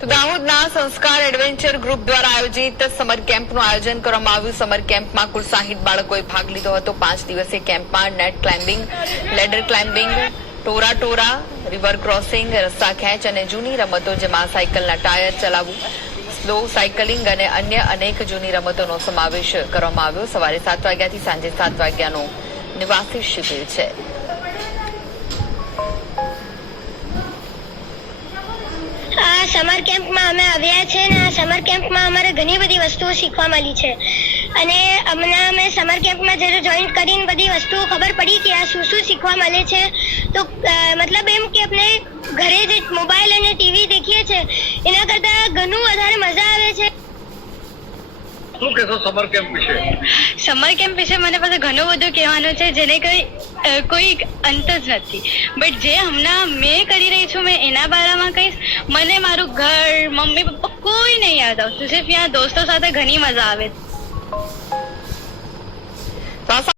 તો દાહોદના સંસ્કાર એડવેન્ચર ગ્રુપ દ્વારા આયોજિત સમર કેમ્પનું આયોજન કરવામાં આવ્યું। સમર કેમ્પમાં કુલ 60 બાળકોએ ભાગ લીધો હતો। 5 દિવસીય કેમ્પમાં નેટ ક્લાઇમ્બિંગ, લેડર ક્લાઇમ્બિંગ, ટોરા, રિવર ક્રોસિંગ, રસ્તા ખેંચ અને જૂની રમતો જેમાં સાયકલના ટાયર ચલાવવું, સ્લો સાયકલિંગ અને અન્ય અનેક જૂની રમતોનો સમાવેશ કરવામાં આવ્યો। સવારે 7 વાગ્યાથી સાંજે 7 વાગ્યાનો નિવાસી શિબિર છે। समर कैंप में અમે આવ્યા છે ને આ સમર કેમ્પમાં અમારે ઘણી બધી વસ્તુઓ શીખવા મળી છે અને હમણાં અમે સમર કેમ્પમાં જ્યારે જોઈન કરીને બધી વસ્તુઓ ખબર પડી કે આ શું શું શીખવા મળે છે। તો મતલબ એમ કે આપણે ઘરે જે મોબાઈલ અને ટીવી દેખીએ છે એના કરતાં ઘણું વધારે મજા આવે છે। શું કહેશો સમર કેમ્પ વિશે? સમર કેમ્પ વિશે મને પાસે ઘણું બધું કહેવાનું છે જેને કોઈ અંત જ નથી, બટ જે હમણાં મેં કરી રહી છું મેં એના બારામાં કહીશ। મને મારું ઘર, મમ્મી પપ્પા કોઈ નહીં યાદ આવતું, સિર્ફ ત્યાં દોસ્તો સાથે ઘણી મજા આવે।